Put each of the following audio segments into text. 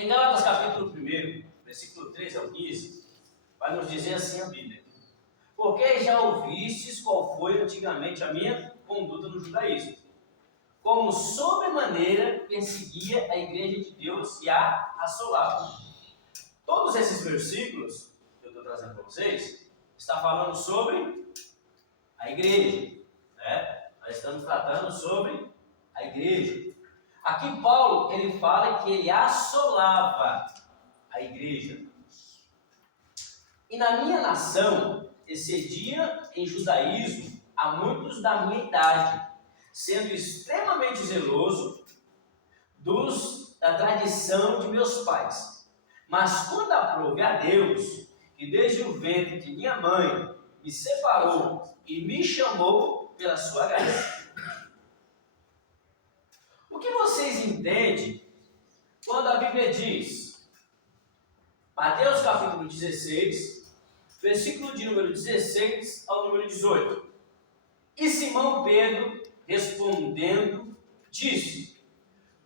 Em Gálatas capítulo 1, versículo 13 ao 15, vai nos dizer assim a Bíblia: porque já ouvistes qual foi antigamente a minha conduta no judaísmo, como sobremaneira perseguia a igreja de Deus e a assolava. Todos esses versículos que eu estou trazendo para vocês, está falando sobre a igreja, né? Nós estamos tratando sobre a igreja. Aqui Paulo, ele fala que ele assolava a igreja. E na minha nação, excedia em judaísmo a muitos da minha idade, sendo extremamente zeloso da tradição de meus pais. Mas quando aprove a Deus, que desde o ventre de minha mãe me separou e me chamou pela sua graça. O que vocês entendem quando a Bíblia diz, Mateus capítulo 16, versículo de número 16 ao número 18. E Simão Pedro, respondendo, disse: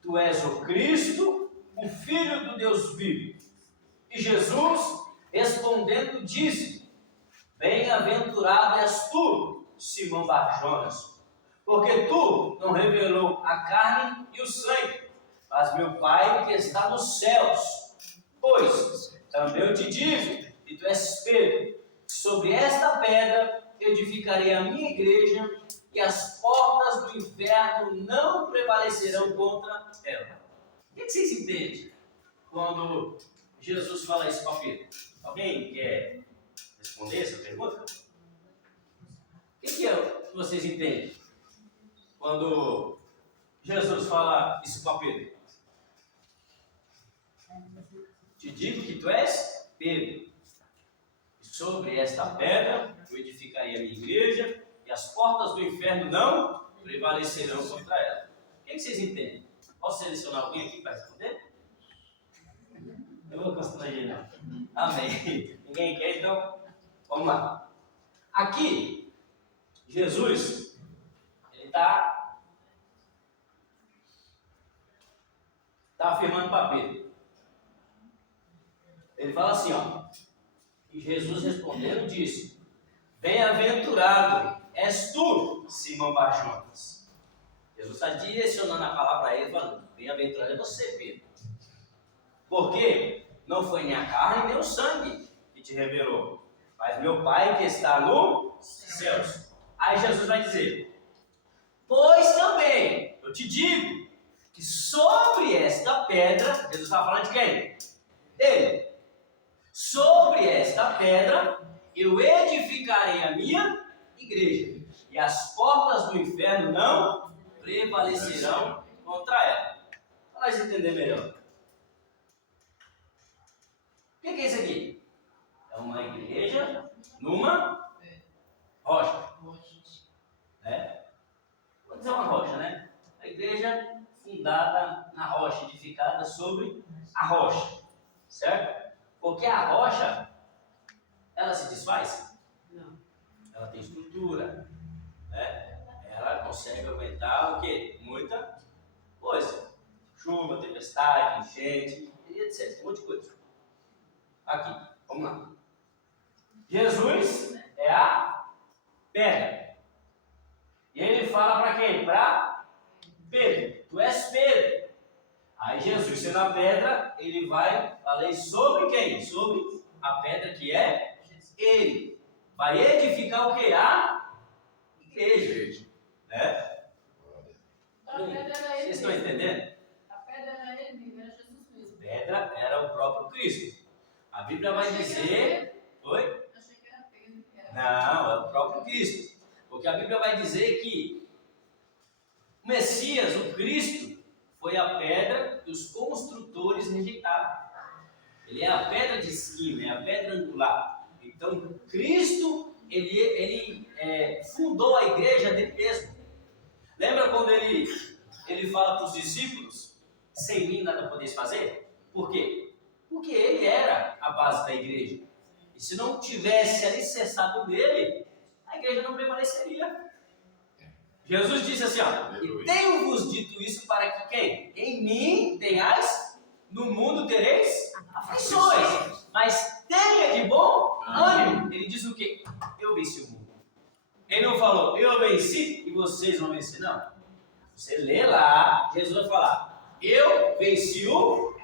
Tu és o Cristo, o Filho do Deus vivo. E Jesus, respondendo, disse: Bem-aventurado és tu, Simão Bar-Jonas, porque tu não revelou a carne e o sangue, mas meu Pai que está nos céus. Pois também eu te digo, e tu és Pedro, sobre esta pedra edificarei a minha igreja, e as portas do inferno não prevalecerão contra ela. O que vocês entendem quando Jesus fala isso para Pedro? Alguém quer responder essa pergunta? O que é que vocês entendem quando Jesus fala isso para Pedro? Te digo que tu és Pedro, e sobre esta pedra eu edificarei a minha igreja, e as portas do inferno não prevalecerão contra ela. O que vocês entendem? Posso selecionar alguém aqui para responder? Eu vou constranger, não. Amém. Ninguém quer, então vamos lá. Aqui, Jesus, ele está afirmando para Pedro. Ele fala assim, ó. E Jesus respondendo disse: Bem-aventurado és tu, Simão Bar-Jonas. Jesus está direcionando a palavra a ele, falando: Bem-aventurado é você, Pedro. Porque não foi nem a carne nem o sangue que te revelou, mas meu Pai que está nos céus. Aí Jesus vai dizer: Pois também eu te digo que sobre esta pedra, Jesus está falando de quem? Dele. Sobre esta pedra eu edificarei a minha igreja, e as portas do inferno não prevalecerão contra ela. Para nós entender melhor. O que é isso aqui? É uma igreja numa rocha. Vou dizer uma rocha, né? A igreja fundada na rocha, edificada sobre a rocha. Certo? Porque a rocha, ela se desfaz? Não. Ela tem estrutura, né? Ela consegue aguentar o quê? Muita coisa. Chuva, tempestade, enchente, etc. Um monte de coisa. Aqui, vamos lá. Jesus é a pedra. E ele fala para quem? Para Pedro. Tu és Pedro. Aí Jesus, sendo a pedra, ele vai falar sobre quem? Sobre a pedra que é ele. Vai edificar o que? A igreja. Né? Vocês estão entendendo? A pedra era ele mesmo, era Jesus mesmo. A pedra era o próprio Cristo. A Bíblia vai dizer... Oi? Achei que era Pedro. Não, é o próprio Cristo. Porque a Bíblia vai dizer que o Messias, o Cristo, foi a pedra que os construtores rejeitaram. Ele é a pedra de esquina, é a pedra angular. Então, Cristo, ele fundou a igreja dele mesmo. Lembra quando ele fala para os discípulos: sem mim nada podeis fazer? Por quê? Porque ele era a base da igreja. E se não tivesse alicerçado nele, a igreja não prevaleceria. Jesus disse assim, ó: e tenho-vos dito isso para que quem? Em mim tenhais no mundo tereis aflições, mas tenha de bom ânimo. Ele diz o quê? Eu venci o mundo. Ele não falou, eu venci e vocês vão vencer, não. Você lê lá, Jesus vai falar, eu venci o...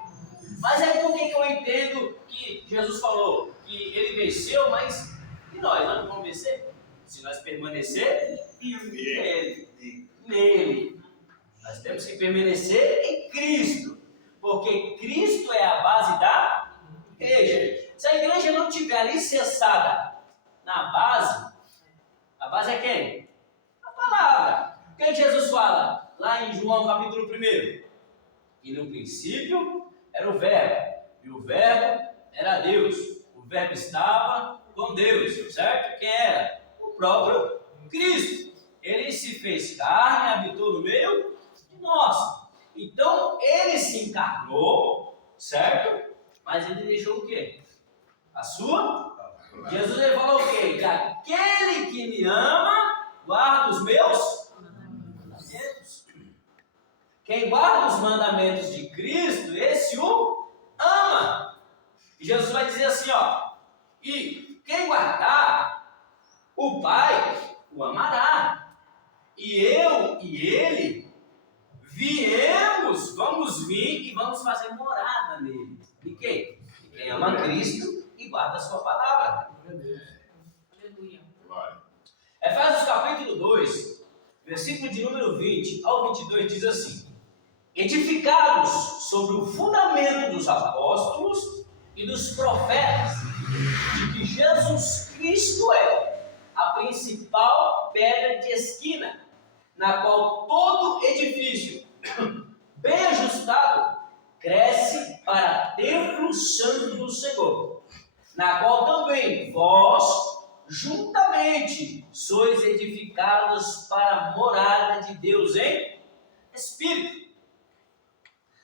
Mas aí por que eu entendo que Jesus falou que ele venceu, mas e nós não vamos vencer? Se nós permanecer nele. Nós temos que permanecer em Cristo, porque Cristo é a base da igreja. Se a igreja não tiver alicerçada na base, a base é quem? A palavra. O que Jesus fala lá em João capítulo 1? E no princípio era o Verbo, e o Verbo era Deus. O Verbo estava com Deus, certo? Quem era? O próprio Cristo. Ele se fez carne, habitou no meio de nós. Então, ele se encarnou, certo? Mas ele deixou o quê? A sua? Jesus ele falou o quê? Que aquele que me ama, guarda os meus mandamentos. Quem guarda os mandamentos de Cristo, esse o ama. E Jesus vai dizer assim, ó. E quem guardar, o Pai o amará. E eu e ele vamos vir e vamos fazer morada nele. De quem? De quem ama Cristo e guarda a sua palavra. Aleluia. Efésios capítulo 2, versículo de número 20 ao 22 diz assim: edificados sobre o fundamento dos apóstolos e dos profetas, de que Jesus Cristo é a principal pedra de esquina, na qual todo edifício bem ajustado cresce para templo santo do Senhor, na qual também vós juntamente sois edificados para a morada de Deus em Espírito.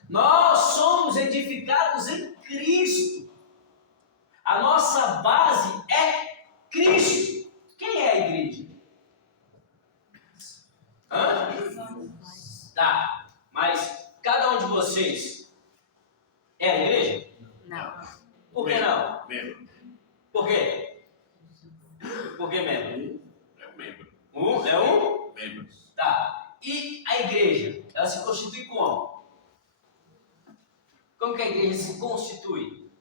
Nós somos edificados em Cristo. A nossa base é Cristo. Quem é a igreja? Hã? Tá, mas cada um de vocês é a igreja? Não. Por que não? Membro. Por quê? Por que membro? É um membro. É um? Membro. Tá. E a igreja? Ela se constitui como? Como que a igreja se constitui?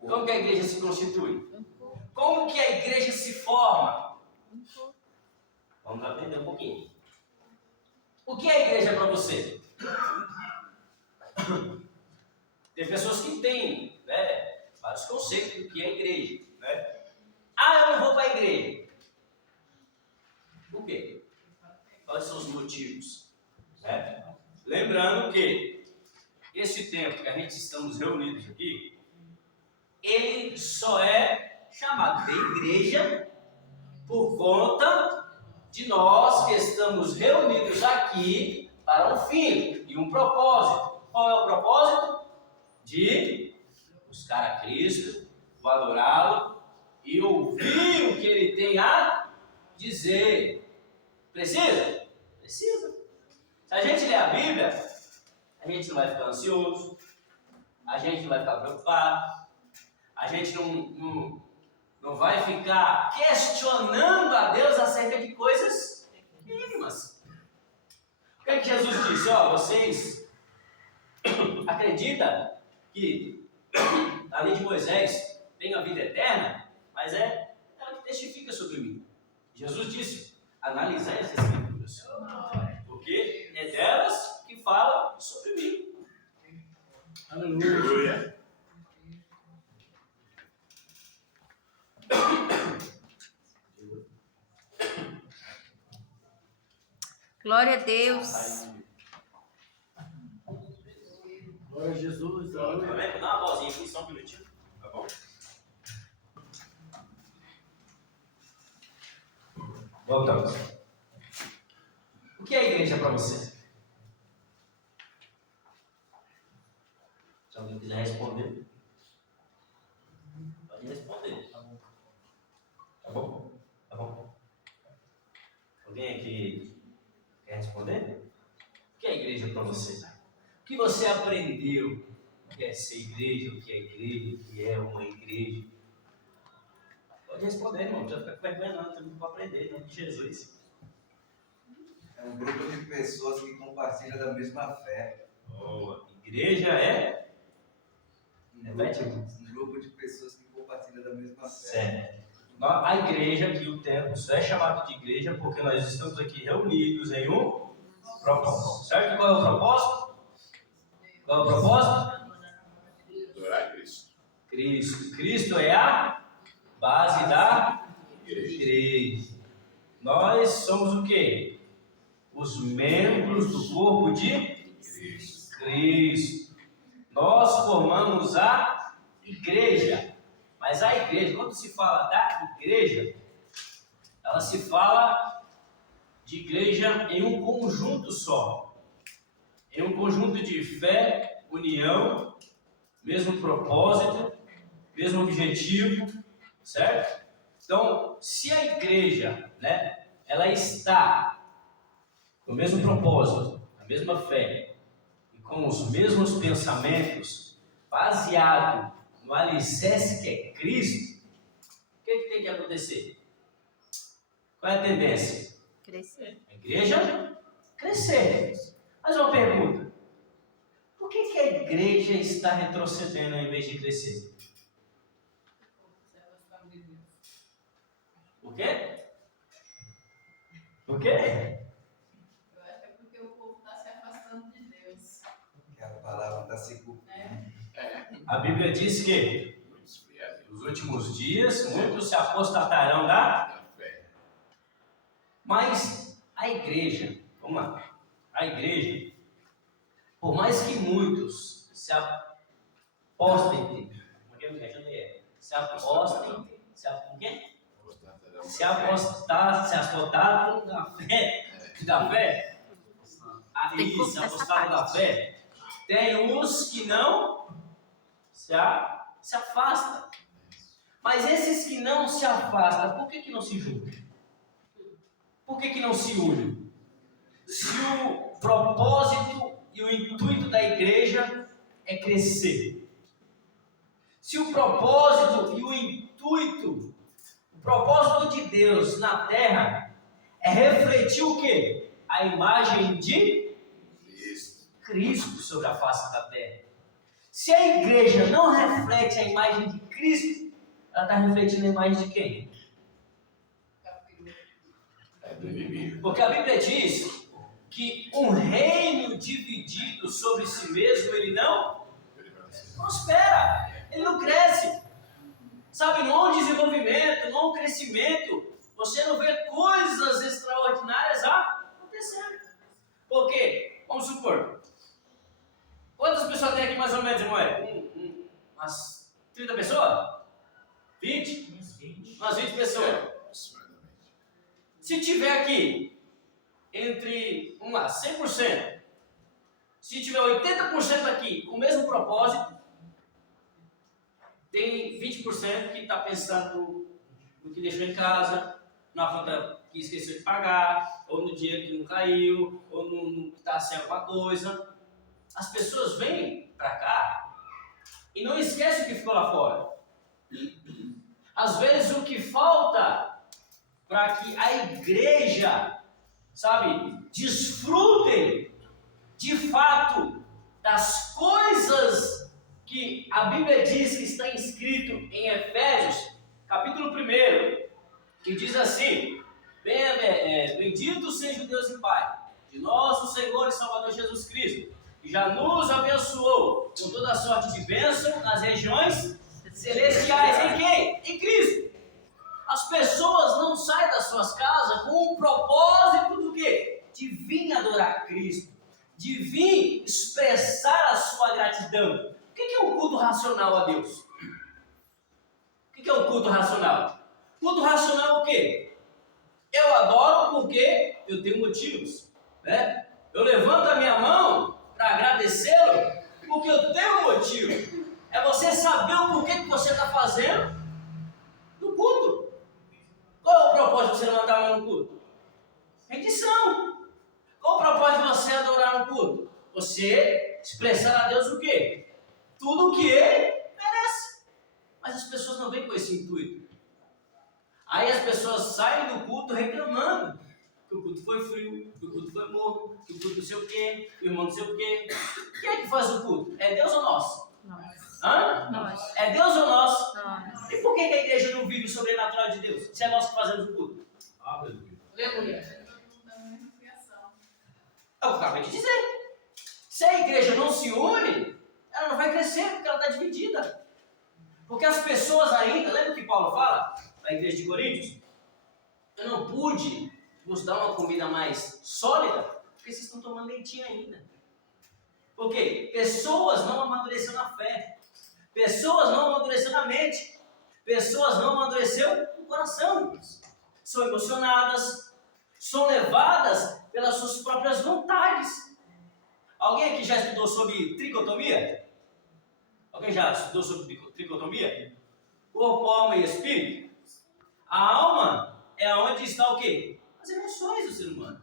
Como que a igreja se constitui? Como que a igreja se forma? Vamos aprender um pouquinho. O que é a igreja para você? Tem pessoas que têm, né, vários conceitos do que é igreja, né? Ah, eu não vou para a igreja. Por quê? Quais são os motivos? Né? Lembrando que esse tempo que a gente estamos reunidos aqui, ele só é chamado de igreja por conta de nós que estamos reunidos aqui para um fim e um propósito. Qual é o propósito? De buscar a Cristo, adorá-lo e ouvir o que ele tem a dizer. Precisa? Precisa. Se a gente ler a Bíblia, a gente não vai ficar ansioso, a gente não vai ficar preocupado, a gente não vai ficar questionando a Deus acerca de coisas mínimas. O que é que Jesus disse? Ó, vocês acreditam que a lei de Moisés tem a vida eterna, mas é ela que testifica sobre mim. Jesus disse, analisai as escrituras, porque é delas que fala sobre mim. Aleluia. Glória a Deus. Glória a Jesus. Dá uma vozinha aqui, só um minutinho, tá bom? Voltamos. O que é a igreja para você? Se alguém quiser responder, pode responder. Tá bom? Tá bom? Tá bom? Alguém aqui quer responder? O que é a igreja para você? que você aprendeu o que é ser igreja, o que é igreja, o que é uma igreja? Pode responder, irmão. Não precisa ficar com vergonha, não. Tem muito para aprender, em nome de Jesus. É um grupo de pessoas que compartilham da mesma fé. Boa. Igreja é? Repete. Um grupo de pessoas que compartilham da mesma fé. Certo. A igreja, aqui o templo, só é chamado de igreja porque nós estamos aqui reunidos em um propósito. Certo? Qual é o propósito? Qual é o propósito? Adorar Cristo. Cristo. Cristo é a base da igreja. Nós somos o quê? Os membros do corpo de Cristo. Nós formamos a igreja. Mas a igreja, quando se fala da igreja, ela se fala de igreja em um conjunto só. Em um conjunto de fé, união, mesmo propósito, mesmo objetivo, certo? Então, se a igreja, ela está com o mesmo propósito, a mesma fé, e com os mesmos pensamentos, baseado no alicerce que é Cristo, o que tem que acontecer? Qual é a tendência? Crescer. A igreja crescer. Mas uma pergunta: por que a igreja está retrocedendo ao invés de crescer? Por quê? Por quê? Eu acho que é porque o povo está se afastando de Deus. Que a palavra está se cumprindo. A Bíblia diz que Muitos friados nos últimos dias muitos se apostatarão da. da fé. Mas a igreja, vamos lá, a igreja, por mais que muitos se apostem, se apostatam da fé, Tem que aí se cortar essa apostatam da parte. fé, tem os que não se afastam. Mas esses que não se afastam, por que não se juntam? Por que não se unem? Se o propósito e o intuito da igreja é crescer. Se o propósito e o intuito, o propósito de Deus na terra é refletir o quê? A imagem de Cristo sobre a face da terra. Se a igreja não reflete a imagem de Cristo, ela está refletindo a imagem de quem? É do inimigo. Porque a Bíblia diz que um reino dividido sobre si mesmo, ele não prospera, ele não cresce. Sabe, não há um desenvolvimento, não há um crescimento. Você não vê coisas extraordinárias acontecendo. Por quê? Vamos supor, quantas pessoas tem aqui mais ou menos, irmão? Umas 30 pessoas? 20? Umas 20 pessoas. Aproximadamente. Se tiver aqui entre, vamos lá, 100%, se tiver 80% aqui com o mesmo propósito, tem 20% que está pensando no que deixou em casa, na conta que esqueceu de pagar, ou no dinheiro que não caiu, ou no que está sem alguma coisa. As pessoas vêm para cá e não esquecem o que ficou lá fora. Às vezes o que falta para que a igreja, sabe, desfrutem de fato das coisas que a Bíblia diz que está escrito em Efésios, capítulo 1, que diz assim: bendito seja o Deus e Pai de nosso Senhor e Salvador Jesus Cristo, que já nos abençoou com toda a sorte de bênção nas regiões celestiais. Em quem? Em Cristo. As pessoas não saem das suas casas com o propósito do quê? De vir adorar Cristo, de vir expressar a sua gratidão. O que é um culto racional a Deus? O que é um culto racional? Culto racional é o quê? Eu adoro porque eu tenho motivos, né? Eu levanto a minha mão para agradecê-lo porque eu tenho um motivo. É você saber o porquê que você está fazendo no culto. Qual é o propósito de você levantar a mão no culto? Rendição. Qual o propósito de você adorar no culto? Você expressar a Deus o quê? Tudo o que Ele merece. Mas as pessoas não vêm com esse intuito. Aí as pessoas saem do culto reclamando que o culto foi frio, que o culto foi morno, que o culto não sei o quê, que o irmão não sei o quê. Quem é que faz o culto? É Deus ou nós? Hã? Nós. É Deus ou nós? Nós. E por que a igreja não vive o sobrenatural de Deus? Se é nós que fazemos o culto? Aleluia. Aleluia. Da mesma criação. É o que eu acabei de dizer. Se a igreja não se une, ela não vai crescer porque ela está dividida. Porque as pessoas ainda, lembra o que Paulo fala na igreja de Coríntios? Eu não pude vos dar uma comida mais sólida porque vocês estão tomando leitinho ainda. Por quê? Pessoas não amadureceram na fé. Pessoas não amadureceram na mente. Pessoas não amadureceram no coração. São emocionadas, são levadas pelas suas próprias vontades. Alguém aqui já estudou sobre tricotomia? Alguém já estudou sobre tricotomia? Corpo, alma e espírito? A alma é onde está o quê? As emoções do ser humano.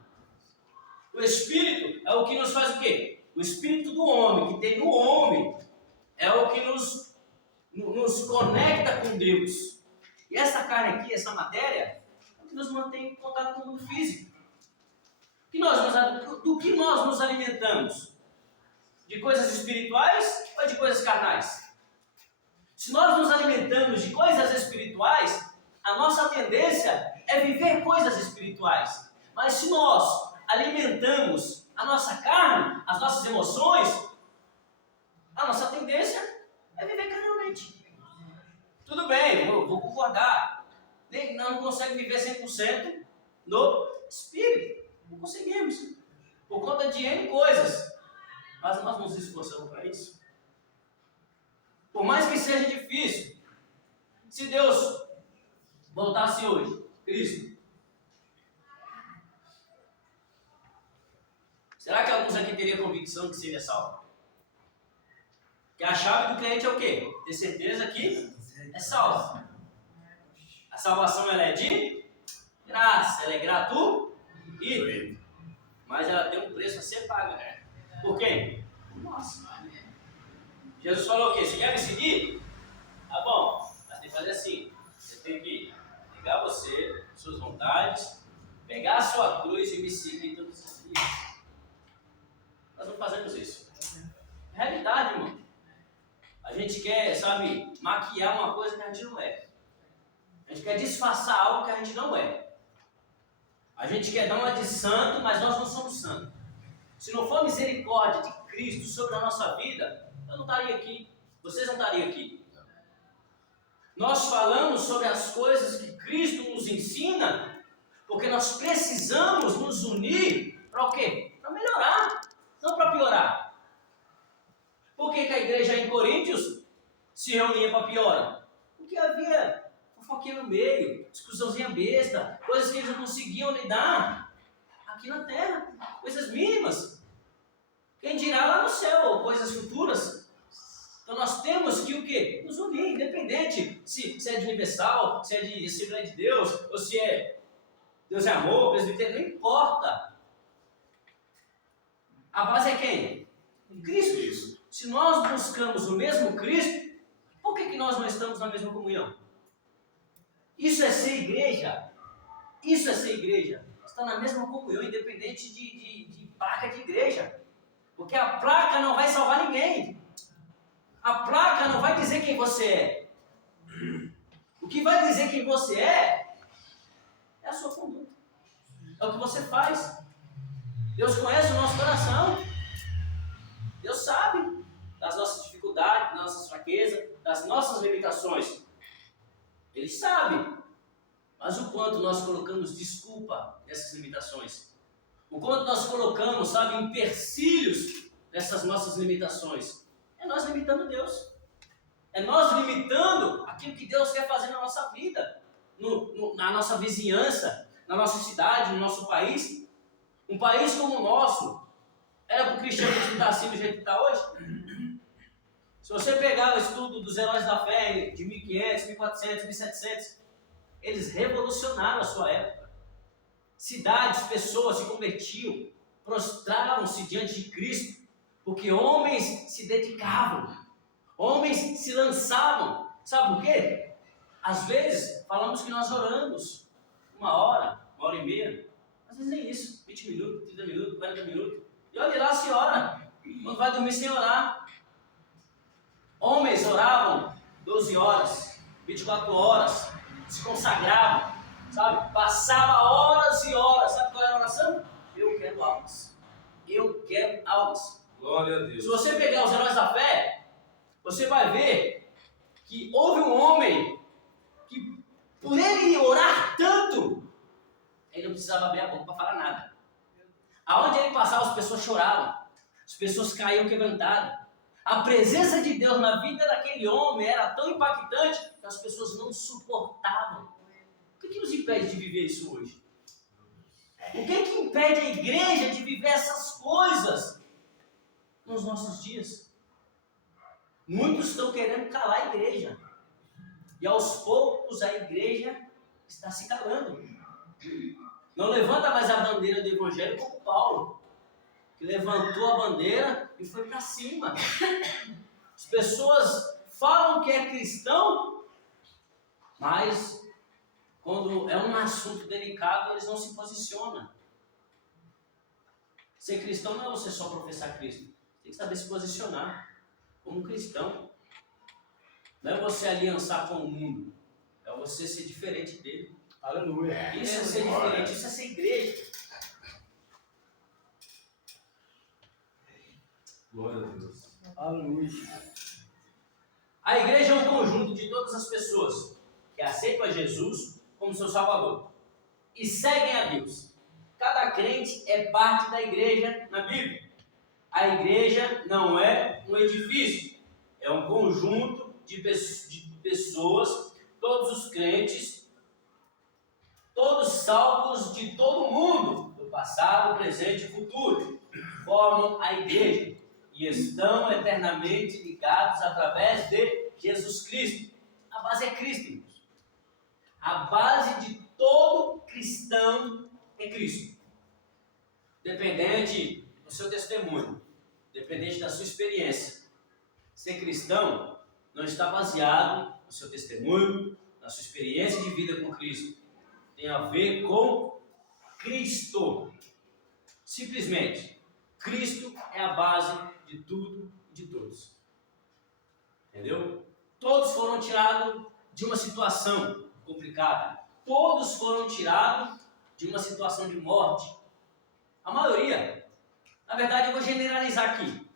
O espírito é o que nos faz o quê? O espírito do homem, que tem no homem, é o que nos conecta com Deus. E essa carne aqui, essa matéria, é o que nos mantém em contato com o mundo físico. Do que nós nos alimentamos? De coisas espirituais ou de coisas carnais? Se nós nos alimentamos de coisas espirituais, a nossa tendência é viver coisas espirituais. Mas se nós alimentamos a nossa carne, as nossas emoções, a nossa tendência é viver carnalmente. Tudo bem, vou concordar. Não consegue viver 100% no espírito. Não conseguimos. Por conta de N coisas. Mas nós nos esforçamos para isso. Por mais que seja difícil, se Deus voltasse hoje, Cristo, será que alguns aqui teriam convicção que seria salvo? Porque a chave do crente é o quê? Ter certeza que é salvo. A salvação ela é de graça, ela é gratuita, mas ela tem um preço a ser pago. Por quem? Nossa. Jesus falou o quê? Você quer me seguir? Tá bom, mas tem que fazer assim. Você tem que pegar você, suas vontades, pegar a sua cruz e me seguir todos os dias. Nós não fazemos isso. É realidade, irmão. A gente quer, sabe, maquiar uma coisa que a gente não é. A gente quer disfarçar algo que a gente não é. A gente quer dar uma de santo, mas nós não somos santos. Se não for misericórdia de Cristo sobre a nossa vida, eu não estaria aqui. Vocês não estariam aqui. Nós falamos sobre as coisas que Cristo nos ensina, porque nós precisamos nos unir para o quê? Para melhorar, não para piorar. Por que a igreja em Coríntios se reunia para piorar? Porque havia fofoquinha no meio, discussãozinha besta, coisas que eles não conseguiam lidar aqui na terra, coisas mínimas. Quem dirá lá no céu, coisas futuras. Então nós temos que o quê? Nos unir, independente se é de Universal, se é de Assembleia de Deus, ou se é Deus é amor, presbitério, não importa. A base é quem? Cristo. Se nós buscamos o mesmo Cristo, por que nós não estamos na mesma comunhão? Isso é ser igreja. Isso é ser igreja. Está na mesma comunhão, independente de placa de igreja. Porque a placa não vai salvar ninguém. A placa não vai dizer quem você é. O que vai dizer quem você é a sua conduta. É o que você faz. Deus conhece o nosso coração. Deus sabe das nossas dificuldades, das nossas fraquezas, das nossas limitações. Ele sabe. Mas o quanto nós colocamos desculpa nessas limitações. O quanto nós colocamos, sabe, empecilhos nessas nossas limitações. É nós limitando Deus. É nós limitando aquilo que Deus quer fazer na nossa vida, na nossa vizinhança, na nossa cidade, no nosso país. Um país como o nosso, era para o cristianismo estar assim do jeito que está hoje? Se você pegar o estudo dos heróis da fé de 1500, 1400, 1700, eles revolucionaram a sua época. Cidades, pessoas se convertiam, prostraram-se diante de Cristo, Porque homens se dedicavam, homens se lançavam. Sabe por quê? Às vezes falamos que nós oramos 1 hora, 1 hora e meia. Às vezes nem isso, 20 minutos, 30 minutos, 40 minutos. E olha lá se ora. Quando vai dormir sem orar. Homens oravam 12 horas, 24 horas, se consagravam, sabe? Passava horas e horas. Sabe qual era a oração? Eu quero almas. Eu quero almas. Glória a Deus. Se você pegar os heróis da fé, você vai ver que houve um homem que, por ele orar tanto, ele não precisava abrir a boca para falar nada. Aonde ele passava, as pessoas choravam, as pessoas caíam quebrantadas. A presença de Deus na vida daquele homem era tão impactante que as pessoas não suportavam. O que nos impede de viver isso hoje? O que impede a igreja de viver essas coisas nos nossos dias? Muitos estão querendo calar a igreja. E aos poucos a igreja está se calando. Não levanta mais a bandeira do evangelho como Paulo, que levantou a bandeira e foi para cima. As pessoas falam que é cristão, mas quando é um assunto delicado, eles não se posicionam. Ser cristão não é você só professar Cristo. Tem que saber se posicionar como um cristão. Não é você aliançar com o mundo. É você ser diferente dele. Aleluia. Isso é ser diferente, isso é ser igreja. Glória a Deus. Aleluia. A igreja é um conjunto de todas as pessoas que aceitam a Jesus como seu Salvador e seguem a Deus. Cada crente é parte da igreja na Bíblia. A igreja não é um edifício, é um conjunto de pessoas, todos os crentes, todos salvos de todo mundo, do passado, presente e futuro, formam a igreja e estão eternamente ligados através de Jesus Cristo. A base é Cristo, irmãos. A base de todo cristão é Cristo. Dependente do seu testemunho, dependente da sua experiência. Ser cristão não está baseado no seu testemunho, na sua experiência de vida com Cristo. Tem a ver com Cristo. Simplesmente, Cristo é a base de tudo e de todos. Entendeu? Todos foram tirados de uma situação complicada. Todos foram tirados de uma situação de morte. A maioria. Na verdade, eu vou generalizar aqui.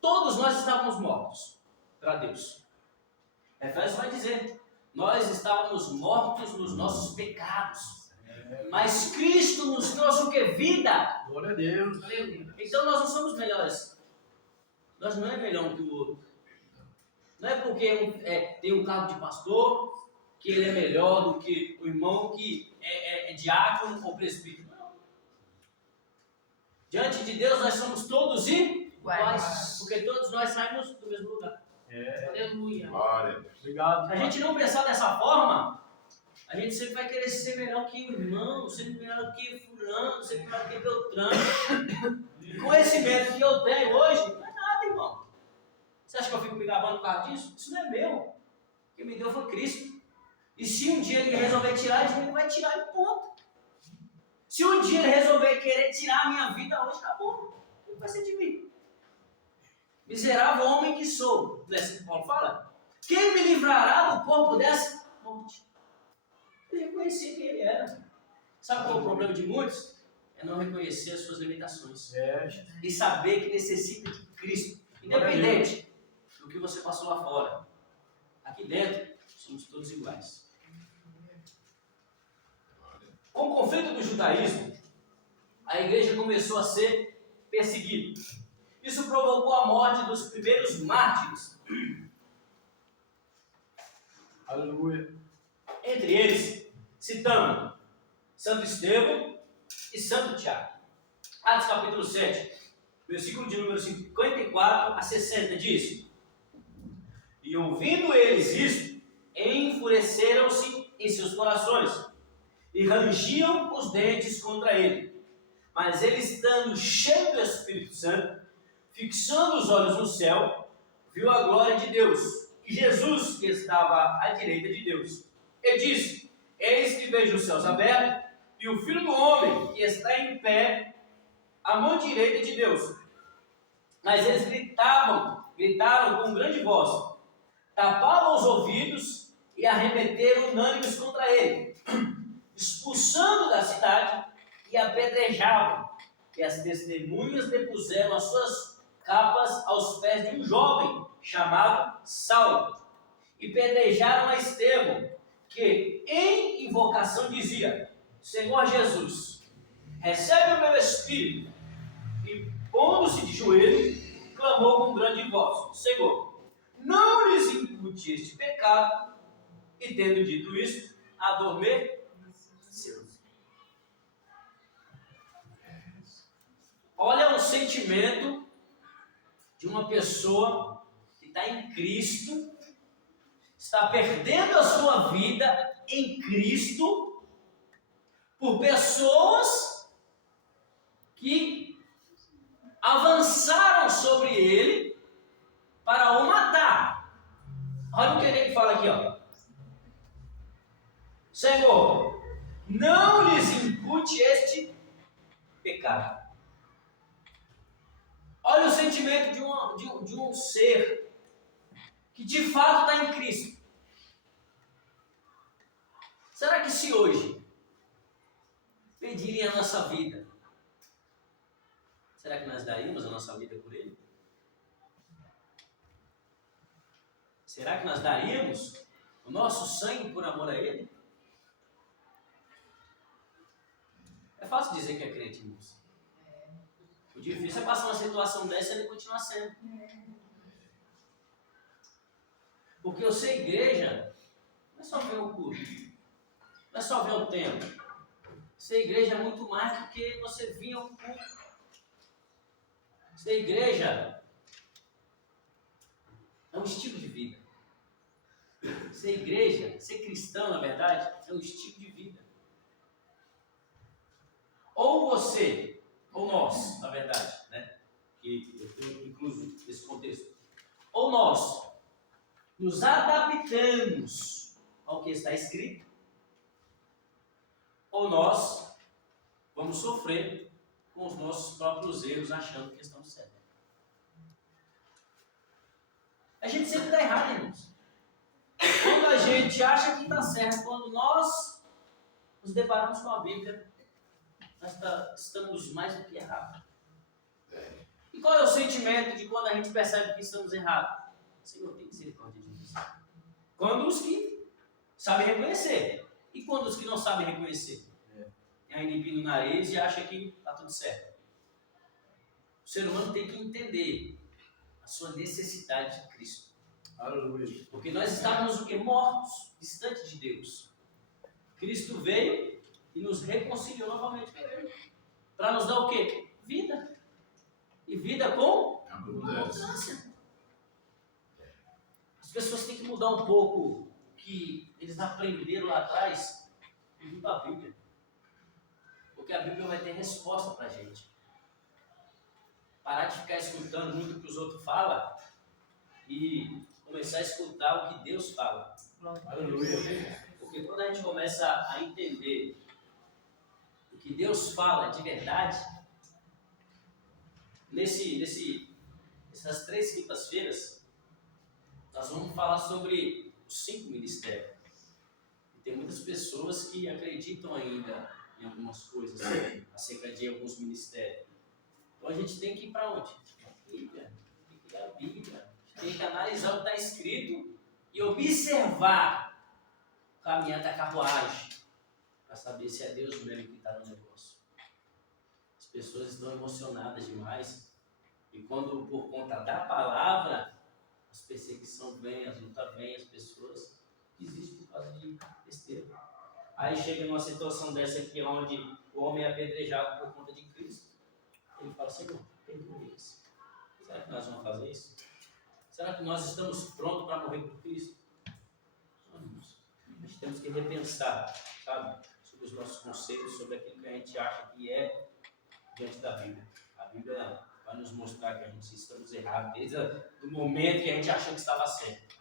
Todos nós estávamos mortos para Deus. Efésios vai dizer: nós estávamos mortos nos nossos pecados. Mas Cristo nos trouxe o que? Vida. Glória a Deus. Então nós não somos melhores. Nós não é melhor um que o outro. Não é porque tem um cargo de pastor que ele é melhor do que o irmão que é diácono ou presbítero. Não. Diante de Deus nós somos todos iguais. Porque todos nós saímos do mesmo lugar. Aleluia. Glória. Obrigado. Se a gente não pensar dessa forma, a gente sempre vai querer ser melhor que o irmão, sempre melhor que fulano, sempre melhor que Beltrano. O conhecimento que eu tenho hoje não é nada, irmão. Você acha que eu fico me gabando por causa disso? Isso não é meu. Quem me deu foi Cristo. E se um dia ele resolver tirar, ele vai tirar e ponto. Se um dia ele resolver querer tirar a minha vida hoje, acabou. Não vai ser de mim. Miserável homem que sou. Não é assim que Paulo fala? Quem me livrará do corpo dessa morte? Ele reconhecia quem ele era. Sabe qual é o problema de muitos? É não reconhecer as suas limitações. E saber que necessita de Cristo. Independente do que você passou lá fora. Aqui dentro, somos todos iguais. Com o conflito do judaísmo, a igreja começou a ser perseguida. Isso provocou a morte dos primeiros mártires. Aleluia. Entre eles, citamos Santo Estevão e Santo Tiago. Atos capítulo 7, versículo de número 54 a 60 diz: e ouvindo eles isto, enfureceram-se em seus corações e rangiam os dentes contra ele. Mas ele, estando cheio do Espírito Santo, fixando os olhos no céu, viu a glória de Deus e Jesus que estava à direita de Deus. E disse: Eis que vejo os céus abertos e o Filho do Homem que está em pé à mão direita de Deus. Mas eles gritaram com grande voz, tapavam os ouvidos e arremeteram unânimes contra ele, expulsando da cidade e apedrejavam. E as testemunhas depuseram as suas capas aos pés de um jovem chamado Saulo e pedrejaram a Estevão, que em invocação dizia: Senhor Jesus, recebe o meu espírito. E pondo-se de joelho, clamou com grande voz: Senhor, não lhes impute este pecado. E tendo dito isso, adormeceu. Olha o sentimento de uma pessoa que está em Cristo, está perdendo a sua vida em Cristo, por pessoas que avançaram sobre ele para o matar. Olha o que ele fala aqui, ó. Senhor, não lhes impute este pecado. Olha o sentimento de um ser que de fato está em Cristo. Será que se hoje pedirem a nossa vida, será que nós daríamos a nossa vida por ele? Será que nós daríamos o nosso sangue por amor a ele? É fácil dizer que é crente, irmãos. O difícil é passar uma situação dessa e ele continuar sendo. Porque eu ser igreja não é só ver o culto, não é só ver o templo. Ser igreja é muito mais do que você vir ao culto. Ser igreja é um estilo de vida. Ser igreja, ser cristão, na verdade, é um estilo de vida. Ou você, ou nós, na verdade, né? Que eu tenho incluso nesse contexto. Ou nós nos adaptamos ao que está escrito, ou nós vamos sofrer com os nossos próprios erros, achando que estamos certos. A gente sempre está errado, irmãos. Quando a gente acha que está certo, quando nós nos deparamos com a Bíblia, nós estamos mais do que errados. E qual é o sentimento de quando a gente percebe que estamos errados? Senhor, tem misericórdia de nós. Quando os que sabem reconhecer. E quando os que não sabem reconhecer? Tem ainda empina no nariz e acha que está tudo certo. O ser humano tem que entender a sua necessidade de Cristo. Aleluia. Porque nós estávamos o quê? Mortos, distantes de Deus. Cristo veio e nos reconciliou novamente com Ele. Para nos dar o quê? Vida. E vida com abundância. As pessoas têm que mudar um pouco o que eles aprenderam lá atrás junto à Bíblia. Porque a Bíblia vai ter resposta para a gente. Parar de ficar escutando muito o que os outros falam e começar a escutar o que Deus fala. Aleluia. Porque quando a gente começa a entender o que Deus fala de verdade, nessas 3 quintas-feiras, nós vamos falar sobre os 5 ministérios. E tem muitas pessoas que acreditam ainda em algumas coisas acerca de alguns ministérios. Então a gente tem que ir para onde? A Bíblia. Tem que ler a Bíblia. A gente tem que analisar o que está escrito e observar o caminhar da carruagem para saber se é Deus mesmo que está no negócio. As pessoas estão emocionadas demais e quando por conta da palavra as perseguições vêm, as lutas vêm, as pessoas desistem por causa de besteira. Aí chega numa situação dessa aqui onde o homem é apedrejado por conta de Cristo. Ele fala: Senhor, perdoa eles. Será que nós vamos fazer isso? Será que nós estamos prontos para morrer por Cristo? Vamos. Nós temos que repensar, sabe, sobre os nossos conceitos, sobre aquilo que a gente acha que é diante da Bíblia. A Bíblia vai para nos mostrar que a gente estamos errados, desde o momento que a gente achou que estava certo.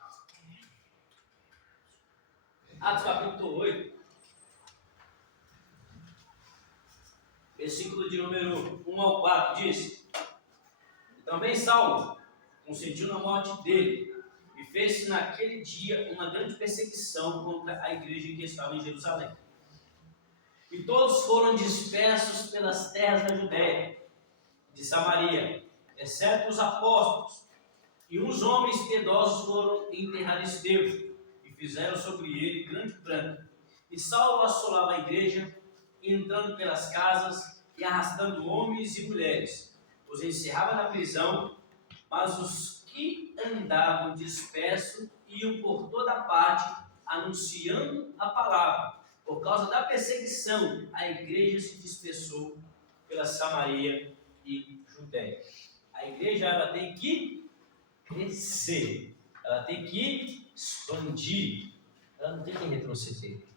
Atos capítulo 8, versículo de número 1 ao 4, diz: também Saulo consentiu na morte dele, e fez-se naquele dia uma grande perseguição contra a igreja que estava em Jerusalém. E todos foram dispersos pelas terras da Judéia, de Samaria, exceto os apóstolos. E uns homens piedosos foram enterrar Estevão, e fizeram sobre ele grande pranto. E Saulo assolava a igreja, entrando pelas casas e arrastando homens e mulheres. Os encerrava na prisão, mas os que andavam dispersos iam por toda parte, anunciando a palavra. Por causa da perseguição, a igreja se dispersou pela Samaria e Judéia. A igreja ela tem que crescer, ela tem que expandir, ela não tem que retroceder.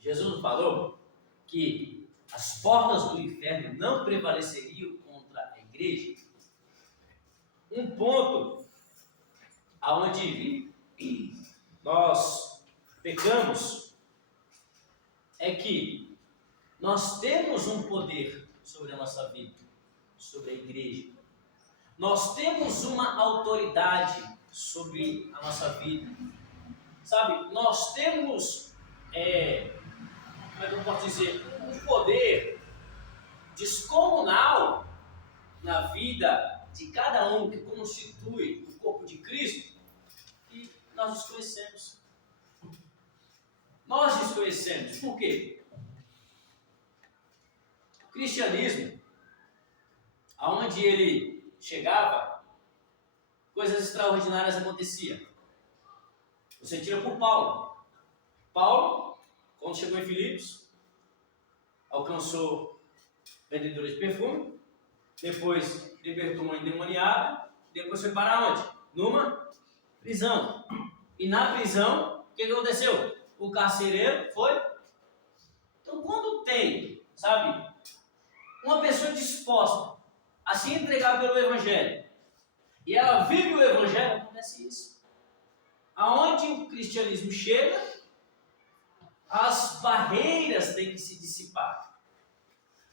Jesus falou que as portas do inferno não prevaleceriam contra a igreja. Um ponto aonde nós pecamos é que nós temos um poder sobre a nossa vida, sobre a igreja. Nós temos uma autoridade sobre a nossa vida. Sabe, nós temos, como é que eu posso dizer, um poder descomunal na vida de cada um que constitui o corpo de Cristo, e nós desconhecemos. Nós desconhecemos. Por quê? O cristianismo, aonde ele chegava, coisas extraordinárias aconteciam. Você tira por Paulo. Paulo, quando chegou em Filipos, alcançou vendedores de perfume, depois libertou uma endemoniada, depois foi para onde? Numa prisão. E na prisão, o que aconteceu? O carcereiro foi. Então, quando tem, sabe, uma pessoa disposta a se entregar pelo Evangelho, e ela vive o Evangelho, acontece isso. Aonde o cristianismo chega, as barreiras têm que se dissipar.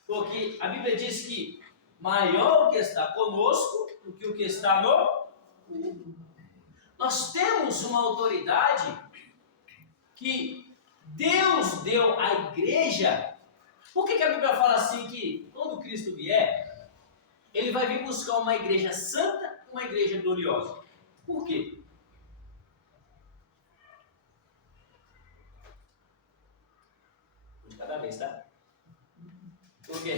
Porque a Bíblia diz que maior o que está conosco do que o que está no mundo. Nós temos uma autoridade que Deus deu à igreja. Por que a Bíblia fala assim que quando Cristo vier, Ele vai vir buscar uma igreja santa e uma igreja gloriosa? Por quê? De cada vez, tá? Por quê?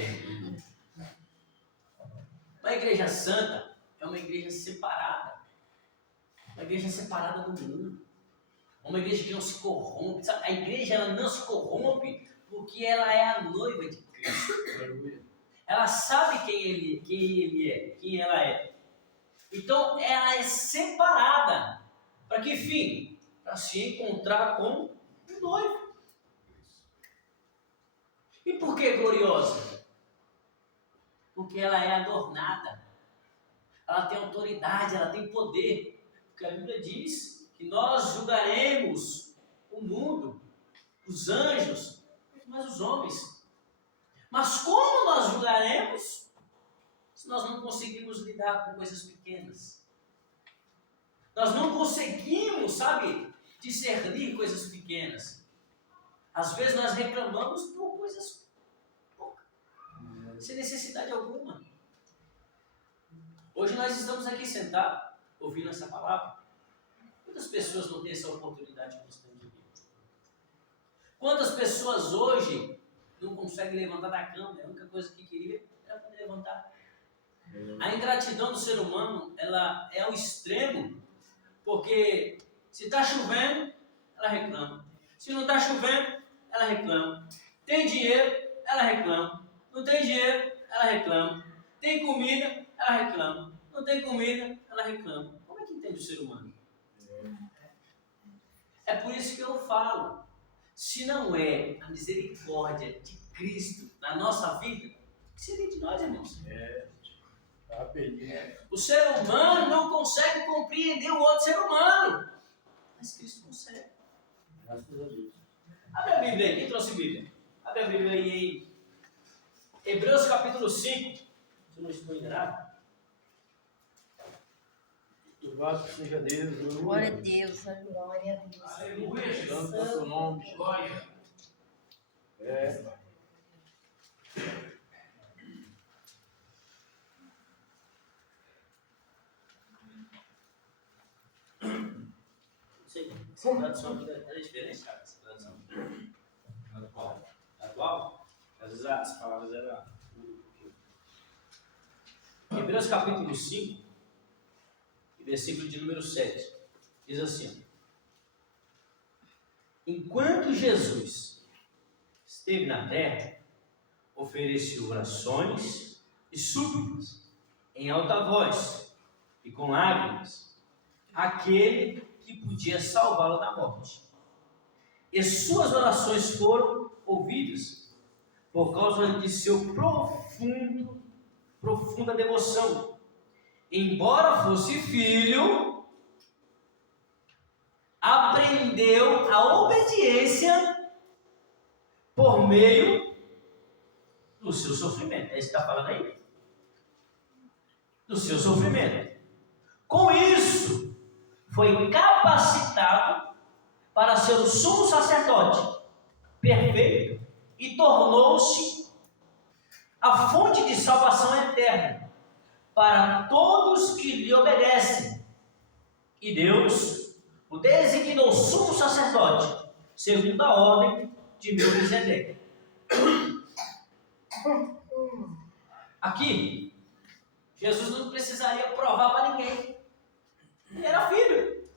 Uma igreja santa é uma igreja separada. Uma igreja separada do mundo. Uma igreja que não se corrompe. Sabe? A igreja ela não se corrompe porque ela é a noiva de Cristo. Ela sabe quem ela é. Então ela é separada. Para que fim? Para se encontrar com o noivo. E por que gloriosa? Porque ela é adornada. Ela tem autoridade, ela tem poder. Porque a Bíblia diz que nós julgaremos o mundo, os anjos, mas os homens. Mas como nós julgaremos se nós não conseguimos lidar com coisas pequenas? Nós não conseguimos, sabe, discernir coisas pequenas. Às vezes nós reclamamos por coisas poucas, sem necessidade alguma. Hoje nós estamos aqui sentados, ouvindo essa palavra. Quantas pessoas não têm essa oportunidade que nós temos aqui? Quantas pessoas hoje não conseguem levantar da cama? A única coisa que queria era poder levantar. A ingratidão do ser humano, ela é ao extremo, porque se está chovendo, ela reclama. Se não está chovendo, ela reclama. Tem dinheiro, ela reclama. Não tem dinheiro, ela reclama. Tem comida, ela reclama. Não tem comida, ela reclama. Como é que entende o ser humano? É por isso que eu falo, se não é a misericórdia de Cristo na nossa vida, o que seria de nós, irmãos? Tá perdido. O ser humano não consegue compreender o outro ser humano. Mas Cristo consegue. Graças a Deus. Abre a Bíblia aí. Quem trouxe a Bíblia? Abre a Bíblia aí em Hebreus capítulo 5. Se eu não estou enganado. Louvado seja Deus. Glória a Aleluia. Deus, glória a Deus. Aleluia, Jesus. Santo é o teu nome, Jesus. Glória. É. Não sei. Essa tradução aqui é diferenciada. Essa tradução. Atual? Às vezes as palavras eram. Hebreus capítulo 5, versículo de número 7. Diz assim: enquanto Jesus esteve na terra, ofereceu orações e súplicas em alta voz e com lágrimas àquele que podia salvá-lo da morte. E suas orações foram ouvidas por causa de seu profunda devoção. Embora fosse filho, aprendeu a obediência por meio do seu sofrimento. É isso que está falando aí? Do seu sofrimento. Com isso, foi capacitado para ser o sumo sacerdote perfeito e tornou-se a fonte de salvação eterna para todos que lhe obedecem. E Deus o designou sumo sacerdote, segundo a ordem de Melquisedeque. Aqui, Jesus não precisaria provar para ninguém. Ele era filho.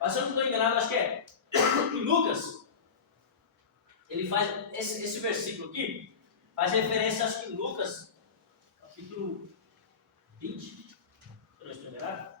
Mas se eu não estou enganado, acho que é em Lucas. Ele faz esse versículo aqui, faz referência, acho que em Lucas, capítulo 20. Eu não estou enganado?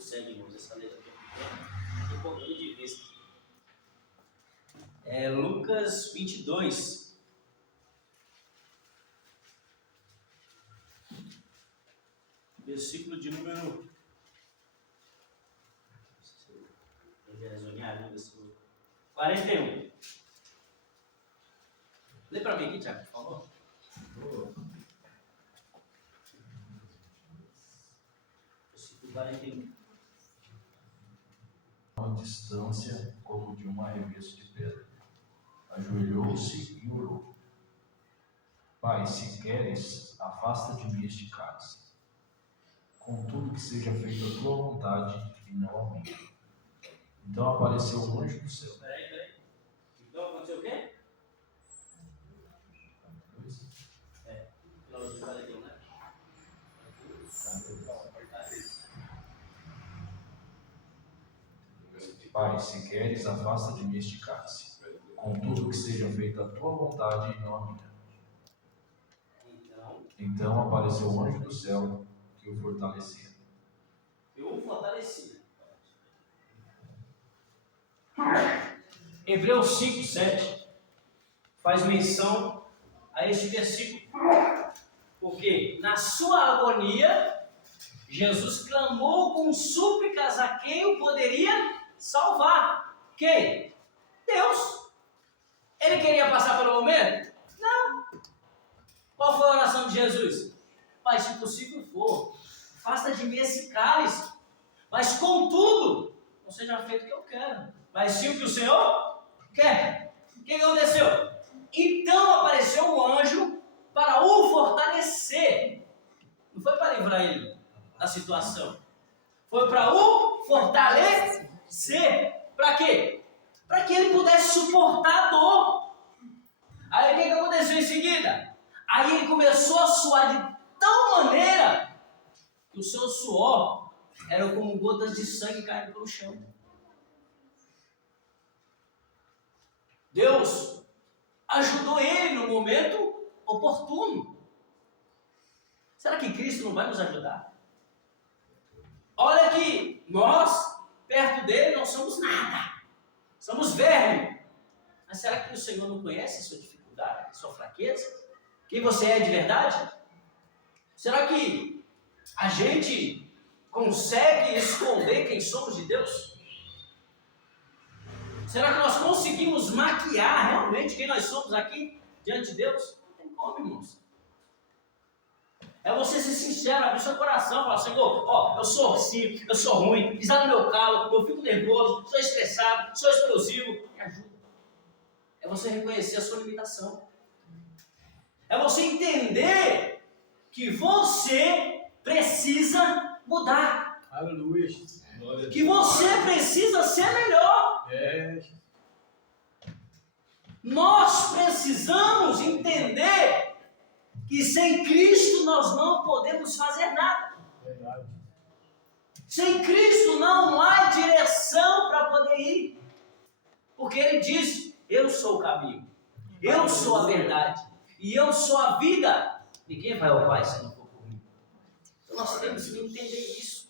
Segue, irmãos, essa letra aqui é um pouquinho de vista. É Lucas 22. Versículo de número. 41. Lê para mim aqui, Tiago, por favor. Versículo 41. Uma distância como de um arremesso de pedra. Ajoelhou-se e orou. Pai, se queres, afasta de mim este cálice. Contudo, que seja feita a tua vontade e não a minha. Então apareceu um anjo do céu. Peraí. Então aconteceu o quê? Final de 41, né? Pai, se queres, afasta de mim este cálice. Contudo, que seja feita a tua vontade e não a minha. Então apareceu um anjo do céu que o fortalecia. Eu o fortaleci. Hebreus 5, 7 faz menção a este versículo. Porque na sua agonia, Jesus clamou com súplicas a quem o poderia salvar. Quem? Deus. Ele queria passar pelo momento? Não. Qual foi a oração de Jesus? Pai, se possível for, afasta de mim esse cálice, mas contudo, não seja feito o que eu quero, mas sim o que o Senhor quer. O que aconteceu? Então apareceu um anjo para o fortalecer. Não foi para livrar ele da situação. Foi para o fortalecer. Para quê? Para que ele pudesse suportar a dor. Aí o que aconteceu em seguida? Aí ele começou a suar de tal maneira que o seu suor era como gotas de sangue caindo pelo chão. Deus ajudou ele no momento oportuno. Será que Cristo não vai nos ajudar? Olha que nós, perto dele, não somos nada. Somos verme. Mas será que o Senhor não conhece a sua dificuldade, a sua fraqueza? Quem você é de verdade? Será que a gente consegue esconder quem somos de Deus? Será que nós conseguimos maquiar realmente quem nós somos aqui diante de Deus? Não tem como, irmãos. É você ser sincero, abrir seu coração, falar: Senhor, ó, eu sou assim, eu sou ruim, pisar no meu calo, eu fico nervoso, sou estressado, sou explosivo, me ajuda. É você reconhecer a sua limitação. É você entender que você precisa mudar. Aleluia. Que você precisa ser melhor. É. Nós precisamos entender que sem Cristo nós não podemos fazer nada. Verdade. Sem Cristo não há direção para poder ir. Porque Ele diz: eu sou o caminho, eu sou a verdade e eu sou a vida. Ninguém vai ao Pai se não for por mim. Então nós temos que entender isso.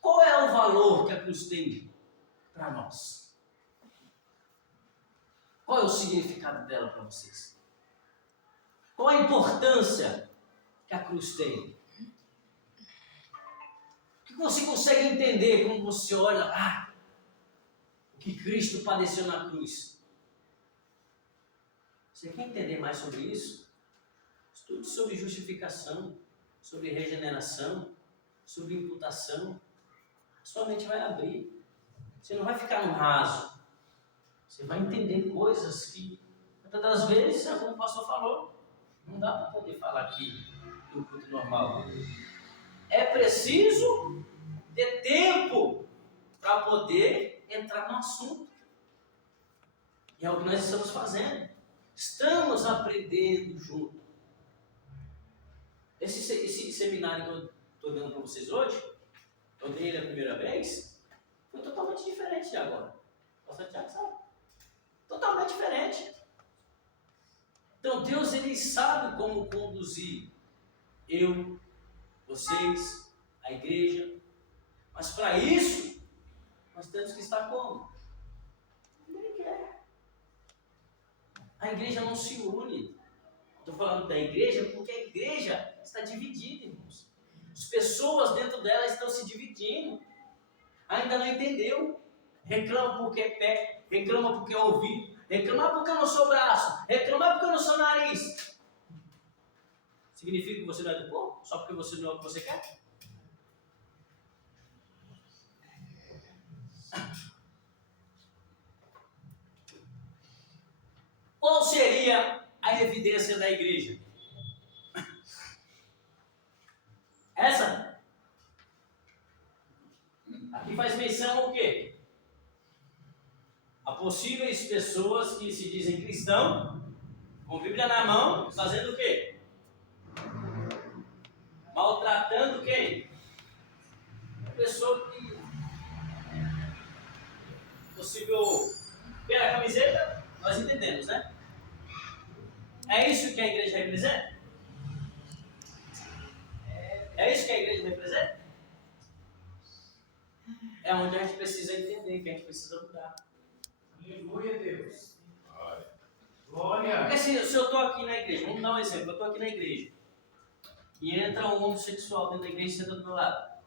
Qual é o valor que a cruz tem para nós? Qual é o significado dela para vocês? Qual a importância que a cruz tem? O que você consegue entender quando você olha lá o que Cristo padeceu na cruz? Você quer entender mais sobre isso? Estude sobre justificação, sobre regeneração, sobre imputação. Sua mente vai abrir. Você não vai ficar no raso. Você vai entender coisas que, muitas das vezes, como o pastor falou, não dá para poder falar aqui no culto normal. É preciso ter tempo para poder entrar no assunto. E é o que nós estamos fazendo. Estamos aprendendo junto. Esse seminário que eu estou dando para vocês hoje, eu dei ele a primeira vez, foi totalmente diferente de agora. O pastor Tiago sabe. Totalmente diferente. Então Deus, Ele sabe como conduzir eu, vocês, a igreja. Mas para isso, nós temos que estar como? Ele quer. A igreja não se une. Estou falando da igreja porque a igreja está dividida, irmãos. As pessoas dentro dela estão se dividindo. Ainda não entendeu. Reclama porque é pé, reclama porque é ouvido, reclama porque eu não sou braço, reclama porque eu não sou nariz. Significa que você não é do povo? Só porque você não é o que você quer? Qual seria a evidência da igreja? Essa? Aqui faz menção ao quê? A possíveis pessoas que se dizem cristão, com Bíblia na mão, fazendo o quê? Maltratando quem? A pessoa que possível ver a camiseta, nós entendemos, né? É isso que a igreja representa? É isso que a igreja representa? É onde a gente precisa entender, que a gente precisa mudar. Aleluia, Deus. Glória. Glória. Porque se eu estou aqui na igreja, vamos dar um exemplo, eu estou aqui na igreja, e entra um homossexual dentro da igreja e senta do meu lado.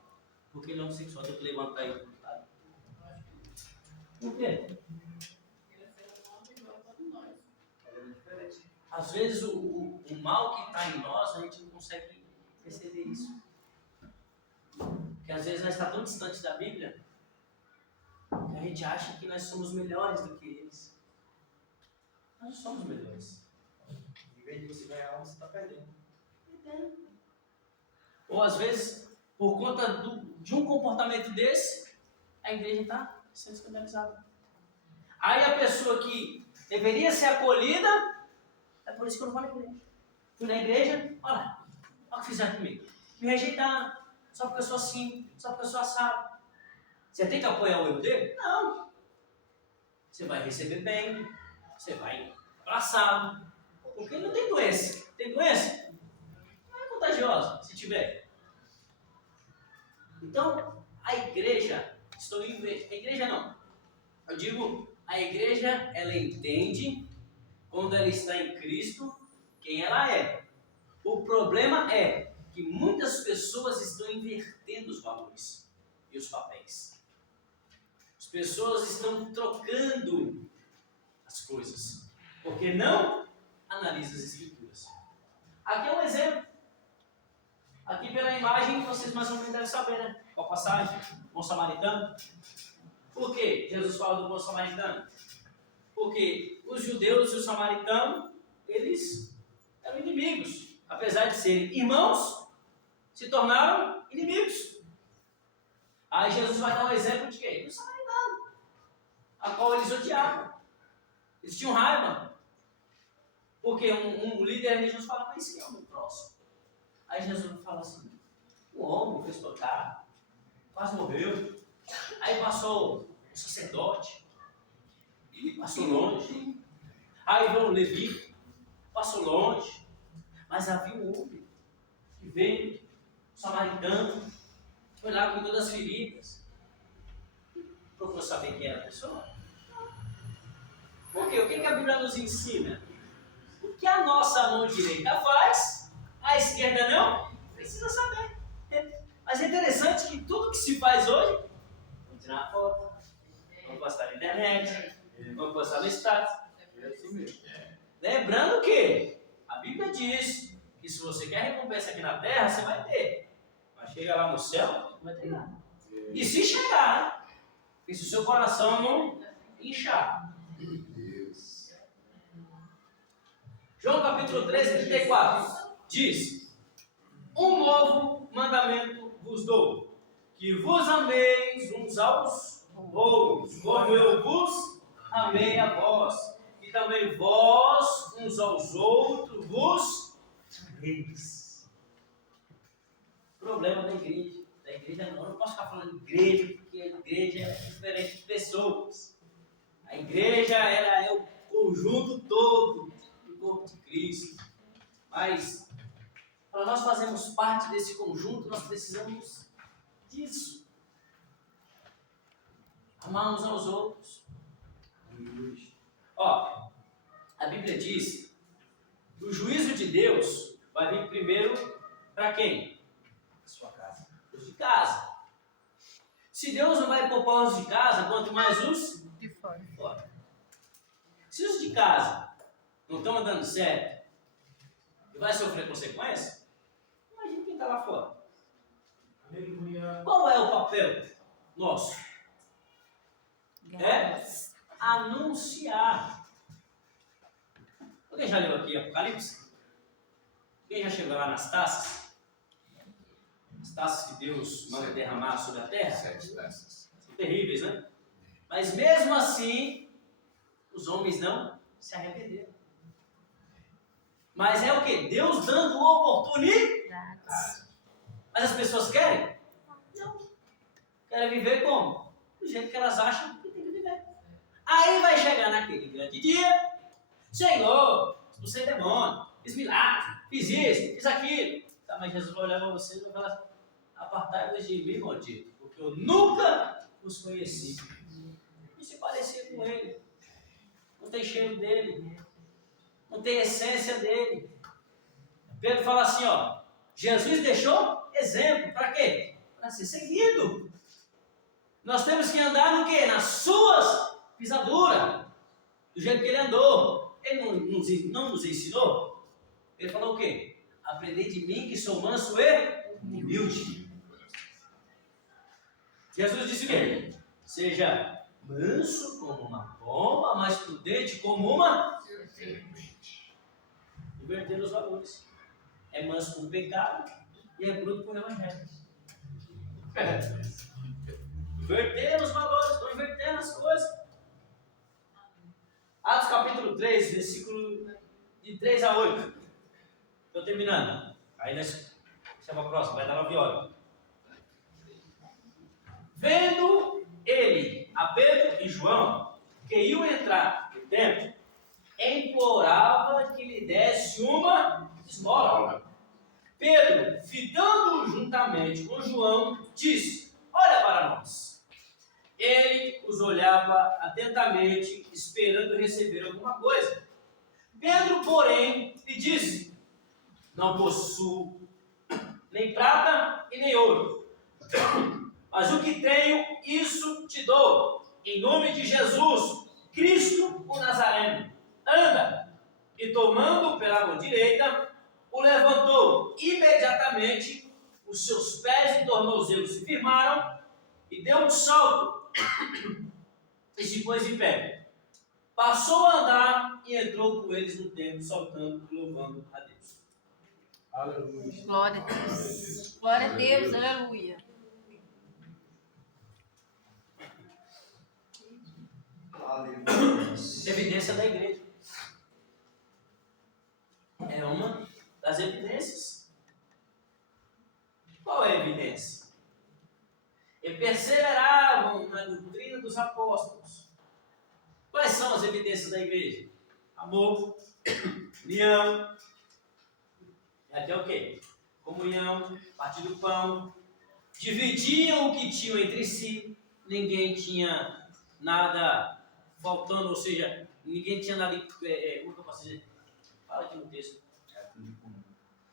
Porque ele é homossexual, eu tenho que levantar ele do outro lado. Por quê? Ele é um homem igual a todos nós. Às vezes o mal que está em nós, a gente não consegue perceber isso. Porque às vezes nós estamos tão distantes da Bíblia, que a gente acha que nós somos melhores do que eles. Nós não somos melhores. Em vez de você ganhar um, você está perdendo. Ou às vezes por conta de um comportamento desse, a igreja está sendo escandalizada. Aí a pessoa que deveria ser acolhida, é por isso que eu não vou na igreja. Fui na igreja, olha o que fizeram comigo. Me rejeitaram, só porque eu sou assim, só porque eu sou assado. Você tem que apoiar o erro dele? Não. Você vai receber bem, você vai abraçá-lo, porque ele não tem doença. Tem doença? Não é contagiosa, se tiver. Então, a igreja, eu digo, a igreja, ela entende, quando ela está em Cristo, quem ela é. O problema é que muitas pessoas estão invertendo os valores e os papéis. As pessoas estão trocando as coisas, porque não analisa as escrituras. Aqui é um exemplo. Aqui pela imagem vocês mais ou menos devem saber, né? Qual passagem? Bom samaritano. Por que Jesus fala do bom samaritano? Porque os judeus e os samaritanos, eles eram inimigos. Apesar de serem irmãos, se tornaram inimigos. Aí Jesus vai dar um exemplo de quê? Do samaritano, a qual eles odiavam. Eles tinham raiva. Porque um líder religioso fala, mas quem é o meu próximo? Aí Jesus fala assim, o homem foi espancado, quase morreu. Aí passou o sacerdote, passou longe. Aí veio o Levi, passou longe. Mas havia um homem que veio, o samaritano, foi lá, cuidou das feridas. Procurou saber quem era a pessoa. Por quê? O que a Bíblia nos ensina? O que a nossa mão direita faz, a esquerda não precisa saber. Mas é interessante que tudo que se faz hoje, vamos tirar uma foto, vamos postar na internet, vamos postar no status. É assim mesmo. Lembrando que a Bíblia diz que se você quer recompensa aqui na terra, você vai ter. Mas chega lá no céu, não vai ter nada. E se chegar, e se o seu coração não inchar. João capítulo 13, 34 diz: um novo mandamento vos dou, que vos ameis uns aos outros, como eu vos amei a vós, e também vós uns aos outros vos ameis. Problema da igreja. Da igreja não, eu não posso ficar falando de igreja, porque a igreja é diferente de pessoas. A igreja ela é o conjunto todo do corpo de Cristo. Mas para nós fazermos parte desse conjunto, nós precisamos disso. Amar uns aos outros. Ó, a Bíblia diz que o juízo de Deus vai vir primeiro para quem? A sua casa. Os de casa. Se Deus não vai poupar os de casa, quanto mais os De fora. fora. Se os de casa não estão andando certo e vai sofrer consequência, imagina quem está lá fora. Aleluia. Qual é o papel nosso? É anunciar. Alguém já leu aqui Apocalipse? Quem já chegou lá nas taças? As taças que Deus manda derramar sobre a terra? 7 taças. São terríveis, né? Mas mesmo assim, os homens não se arrependeram. Mas é o que? Deus dando oportunidade. Mas as pessoas querem? Não. Querem viver como? Do jeito que elas acham que tem que viver. Aí vai chegar naquele grande dia, Senhor, expulsei demônio, fiz milagre, fiz isso, fiz aquilo. Tá, mas Jesus vai olhar para você e vai falar, apartai-vos de mim, maldito, porque eu nunca os conheci. Não se parecia com ele. Não tem cheiro dele. Não tem essência dele. Pedro fala assim, ó, Jesus deixou exemplo, para quê? Para ser seguido. Nós temos que andar no quê? Nas suas pisaduras, do jeito que ele andou. Ele não nos ensinou? Ele falou o quê? Aprendei de mim que sou manso e humilde. Jesus disse o quê? Seja manso como uma pomba, mas prudente como uma... Inverter os valores. É manso com o pecado e é bruto com o evangelho. Invertendo os valores, estão invertendo as coisas. Atos capítulo 3, versículo de 3 a 8. Estou terminando. Aí nós chama a próxima, vai dar 9 horas. Vendo ele, a Pedro e João, que iam entrar no templo, implorava que lhe desse uma esmola. Pedro, fitando-o juntamente com João, disse: olha para nós. Ele os olhava atentamente, esperando receber alguma coisa. Pedro, porém, lhe disse: não possuo nem prata e nem ouro, mas o que tenho, isso te dou. Em nome de Jesus, Cristo o Nazareno, anda. E tomando-o pela mão direita, o levantou. Imediatamente, os seus pés e tornozelos se firmaram, e deu um salto e se pôs em pé. Passou a andar e entrou com eles no templo, saltando e louvando a Deus. Aleluia. Glória a Deus. Glória a Deus, aleluia. Evidência da igreja. É uma das evidências. Qual é a evidência? E perseveravam na doutrina dos apóstolos. Quais são as evidências da igreja? Amor, união, até o quê? Comunhão, partir do pão, dividiam o que tinham entre si, ninguém tinha nada faltando, ou seja, ninguém tinha nada, como que eu posso dizer? Fala aqui no texto.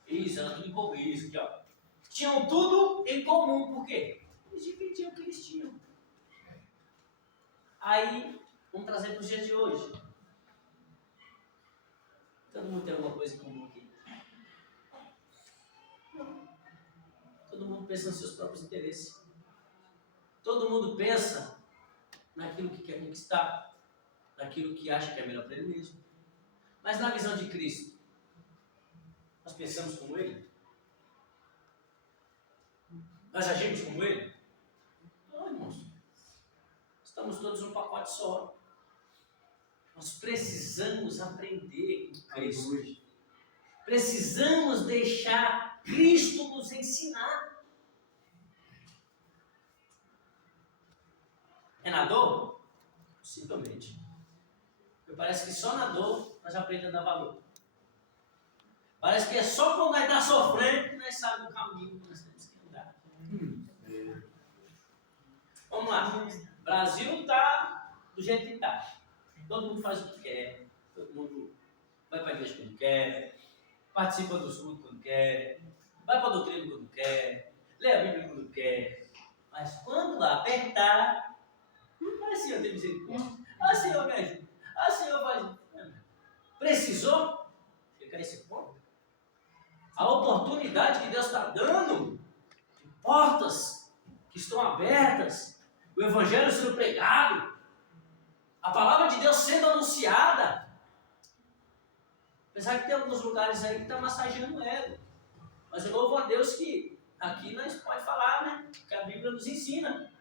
Isso, era tudo em comum, isso aqui, ó. Tinham tudo em comum, por quê? Eles dividiam o que eles tinham. Aí, vamos trazer para os dias de hoje. Todo mundo tem alguma coisa em comum aqui? Não. Todo mundo pensa nos seus próprios interesses. Todo mundo pensa naquilo que quer conquistar, naquilo que acha que é melhor para ele mesmo. Mas na visão de Cristo, nós pensamos como Ele? Nós agimos como Ele? Não, irmãos. Estamos todos num pacote só. Nós precisamos aprender com Cristo. Precisamos deixar Cristo nos ensinar. É na dor? Possivelmente. Porque parece que só na dor nós aprendemos a dar valor. Parece que é só quando nós estamos sofrendo que nós sabemos o caminho que nós temos que andar. Vamos lá. O Brasil está do jeito que está. Todo mundo faz o que quer. Todo mundo vai para a igreja quando quer. Participa dos cultos quando quer. Vai para a doutrina quando quer. Lê a Bíblia quando quer. Mas quando apertar, Senhor, tem misericórdia. Senhor, me ajuda. Senhor, faz. Precisou? Fica nesse ponto. A oportunidade que Deus está dando, portas que estão abertas, o Evangelho sendo pregado, a palavra de Deus sendo anunciada. Apesar que tem alguns lugares aí que está massageando o ego. Mas eu louvo a Deus que aqui nós podemos falar, né? Que a Bíblia nos ensina.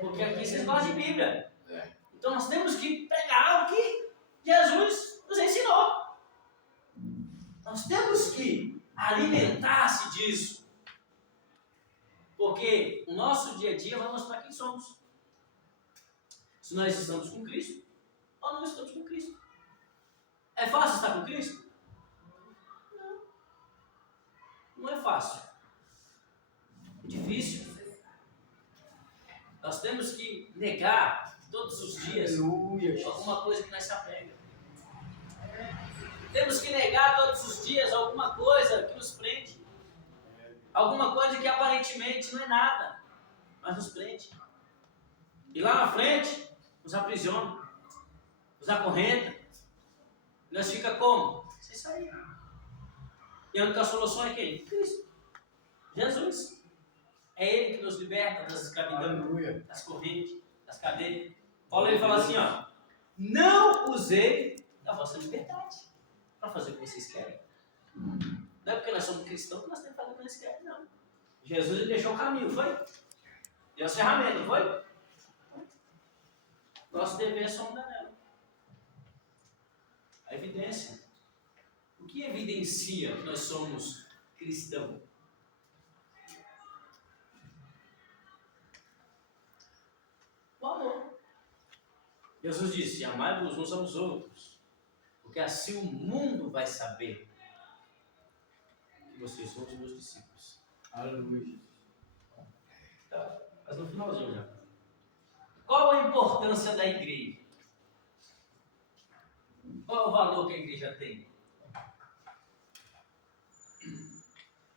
Porque aqui vocês gostam de Bíblia. Então nós temos que pregar o que Jesus nos ensinou. Nós temos que alimentar-se disso. Porque o nosso dia a dia vai mostrar quem somos. Se nós estamos com Cristo ou não estamos com Cristo. É fácil estar com Cristo? Não. Não é fácil. É difícil. Nós temos que negar todos os dias alguma coisa que nós se apega. Temos que negar todos os dias alguma coisa que nos prende. Alguma coisa que aparentemente não é nada, mas nos prende. E lá na frente, nos aprisiona, nos acorrenta. E nós fica como? Sem sair. E a única solução é quem? Cristo. Jesus. É Ele que nos liberta das escravidão, das correntes, das cadeias. Paulo ele fala assim, ó. Não usei da vossa liberdade para fazer o que vocês querem. Não é porque nós somos cristãos que nós temos que fazer o que nós queremos, não. Jesus ele deixou o caminho, foi? Deu as ferramentas, foi? Nosso dever é só andar nela. A evidência. O que evidencia que nós somos cristãos? O amor. Jesus disse: amai-vos uns aos outros, porque assim o mundo vai saber que vocês são os meus discípulos. Aleluia. Tá, mas no finalzinho já. Qual a importância da igreja? Qual é o valor que a igreja tem?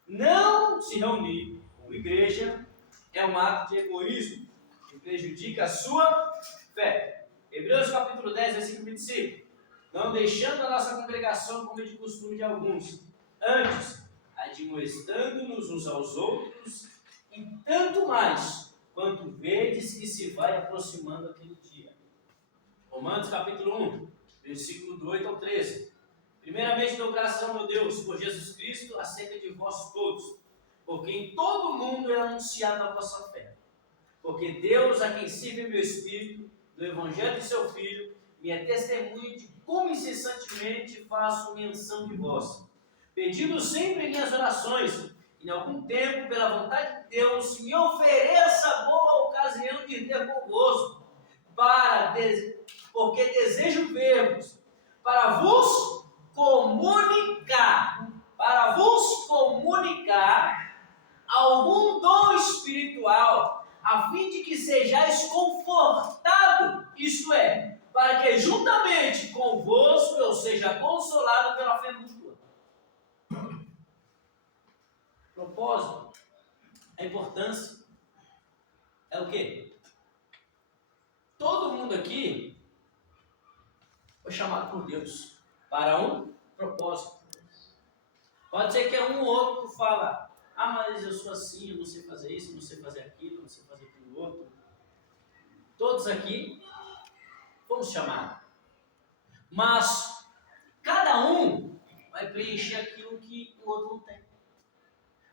Não se reunir com a igreja é um ato de egoísmo que prejudica a sua fé. Hebreus capítulo 10, versículo 25. Não deixando a nossa congregação como é de costume de alguns, antes, admoestando-nos uns aos outros, e tanto mais, quanto vedes que se vai aproximando aquele dia. Romanos capítulo 1, versículo do 8 ao 13. Primeiramente dou graças ao meu Deus por Jesus Cristo acerca de vós todos, porque em todo o mundo é anunciada a vossa fé. Porque Deus, a quem sirve meu Espírito, no Evangelho de seu Filho, me é testemunho de como incessantemente faço menção de vós, pedindo sempre em minhas orações, que em algum tempo, pela vontade de Deus, me ofereça boa ocasião de ter convosco, porque desejo ver-vos, para vos comunicar algum dom espiritual, a fim de que sejais confortado, isto é, para que juntamente convosco eu seja consolado pela fé mútua. Propósito, a importância é o quê? Todo mundo aqui foi chamado por Deus para um propósito. Pode ser que um ou outro fala: ah, mas eu sou assim, eu não sei fazer isso, eu não sei fazer aquilo, eu não sei fazer aquilo outro. Todos aqui fomos chamados. Mas cada um vai preencher aquilo que o outro não tem.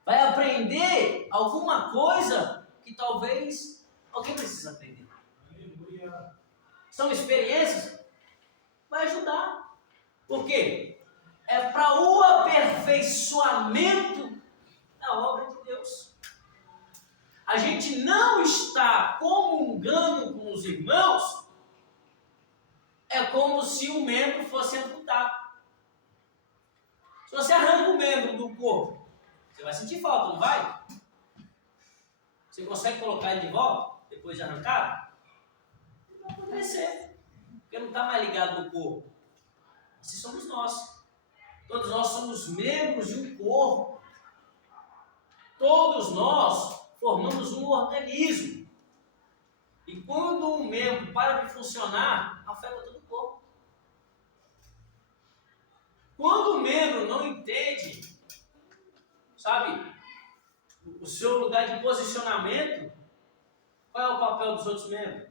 Vai aprender alguma coisa que talvez alguém precisa aprender. Aleluia. São experiências? Vai ajudar. Por quê? É para o aperfeiçoamento da obra de Deus. A gente não está comungando com os irmãos, é como se o membro fosse amputado. Se você arranca o membro do corpo, você vai sentir falta, não vai? Você consegue colocar ele de volta, depois de arrancado? Não vai acontecer, porque não está mais ligado no corpo. Assim somos nós. Todos nós somos membros de um corpo. Todos nós formamos um organismo. E quando um membro para de funcionar, afeta todo o corpo. Quando o membro não entende, sabe, o seu lugar de posicionamento, qual é o papel dos outros membros?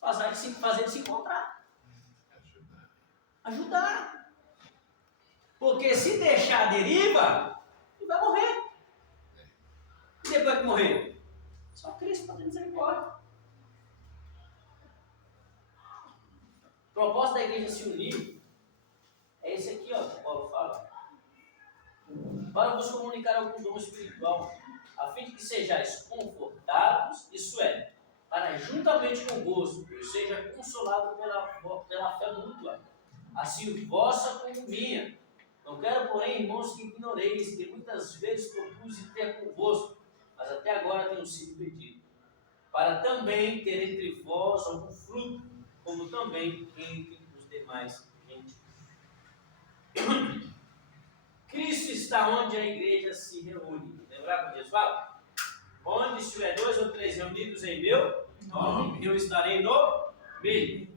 Fazer ele se encontrar. Ajudar. Porque se deixar a deriva, ele vai morrer. E depois que morrer? Só Cristo para ter misericórdia. O propósito da igreja se unir é esse aqui, ó, que Paulo fala. Para vos comunicar algum dom espiritual, a fim de que sejais confortados, isso é, para juntamente convosco eu seja consolado pela fé mútua, assim vossa como minha. Não quero, porém, irmãos, que ignoreis que muitas vezes propus ter convosco, mas até agora tenho sido pedido, para também ter entre vós algum fruto, como também entre os demais gentios. Cristo está onde a igreja se reúne. Lembrar como Jesus fala? Onde estiver 2 ou 3 reunidos em meu nome, eu estarei no meio.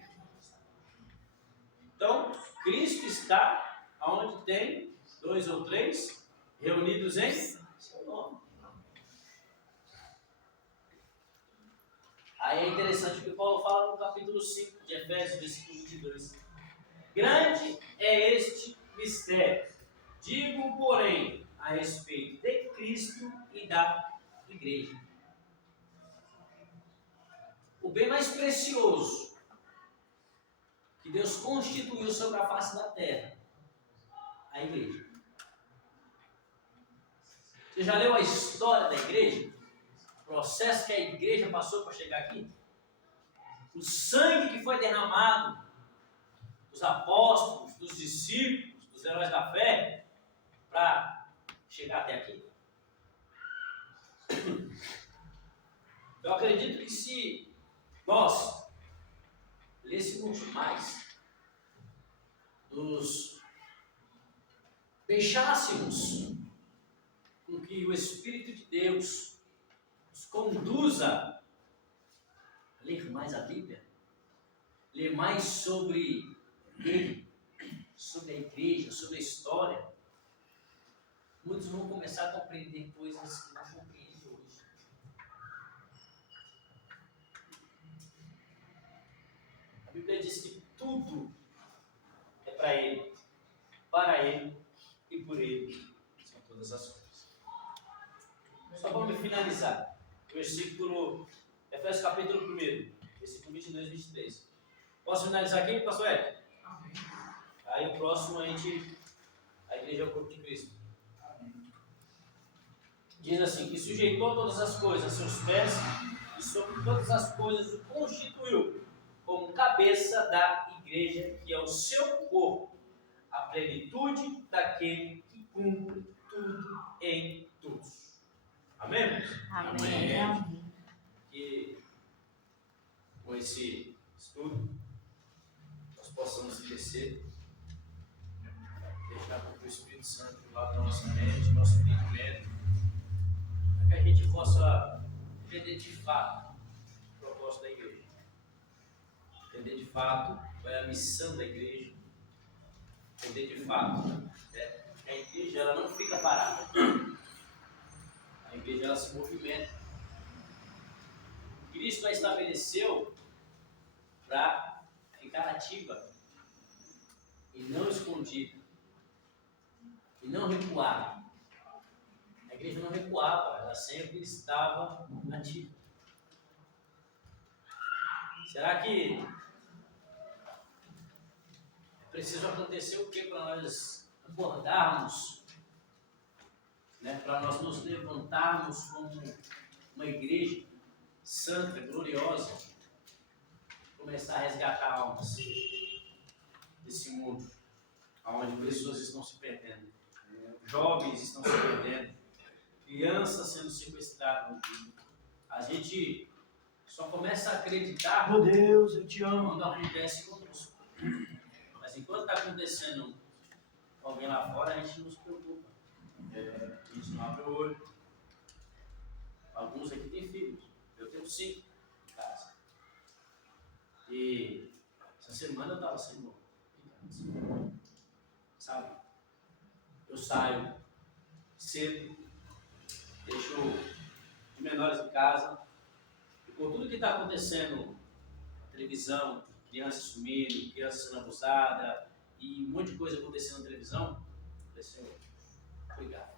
Então, Cristo está onde tem 2 ou 3 reunidos em seu nome. Aí é interessante o que Paulo fala no capítulo 5 de Efésios, versículo 22. Grande é este mistério. Digo, porém, a respeito de Cristo e da igreja. O bem mais precioso que Deus constituiu sobre a face da terra, a igreja. Você já leu a história da igreja? O processo que a igreja passou para chegar aqui? O sangue que foi derramado dos apóstolos, dos discípulos, dos heróis da fé, para chegar até aqui? Eu acredito que se nós lêssemos mais, nos deixássemos com que o Espírito de Deus nos conduza a ler mais a Bíblia, ler mais sobre Ele, sobre a igreja, sobre a história, muitos vão começar a compreender coisas que não compreendem hoje. A Bíblia diz que tudo é para Ele e por Ele são todas as coisas. Só vamos finalizar. Versículo, Efésios capítulo 1, versículo 22 e 23. Posso finalizar aqui, pastor Ed? Amém. Aí o próximo a igreja é o corpo de Cristo. Diz assim, que sujeitou todas as coisas a seus pés e sobre todas as coisas o constituiu como cabeça da igreja, que é o seu corpo, a plenitude daquele que cumpre tudo em todos. Amém? Amém. Que com esse estudo nós possamos crescer, deixar com que o Espírito Santo lá na nossa mente, nosso entendimento, para que a gente possa entender de fato o propósito da igreja, entender de fato qual é a missão da igreja, entender de fato que a igreja ela não fica parada. A igreja ela se movimenta. Cristo a estabeleceu para ficar ativa e não escondida e não recuar. A igreja não recuava, ela sempre estava ativa. Será que é preciso acontecer o que para nós acordarmos? Para nós nos levantarmos como uma igreja santa, gloriosa, começar a resgatar almas desse mundo, onde pessoas estão se perdendo, jovens estão se perdendo, crianças sendo sequestradas no mundo. A gente só começa a acreditar, Meu Deus, eu te amo. quando acontece conosco. Mas enquanto está acontecendo com alguém lá fora, a gente não se preocupa. A gente não abre o olho. Alguns aqui têm filhos. Eu tenho 5 em casa. E essa semana eu estava sendo criança. Sabe? Eu saio cedo, deixo os menores em casa. E por tudo que está acontecendo na televisão, crianças sumindo, crianças sendo abusadas e um monte de coisa acontecendo na televisão, eu falei, Senhor, obrigado.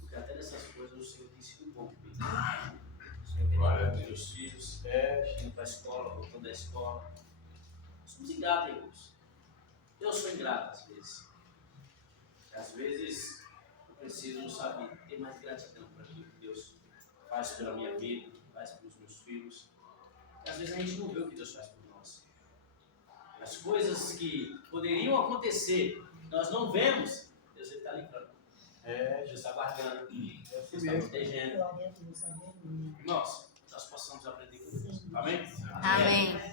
Porque até nessas coisas o Senhor tem sido bom comigo. O Senhor tem dado com meus filhos, indo para a escola, voltando da escola. Somos ingratos, irmãos. Eu sou ingrato às vezes. Às vezes eu preciso, sabe, ter mais gratidão para aquilo que Deus faz pela minha vida, faz pelos meus filhos. E às vezes a gente não vê o que Deus faz por nós. As coisas que poderiam acontecer, nós não vemos, Deus está livrando. Deus está guardando, Deus está protegendo. Irmãos, nós possamos aprender com Deus. Amém? Amém.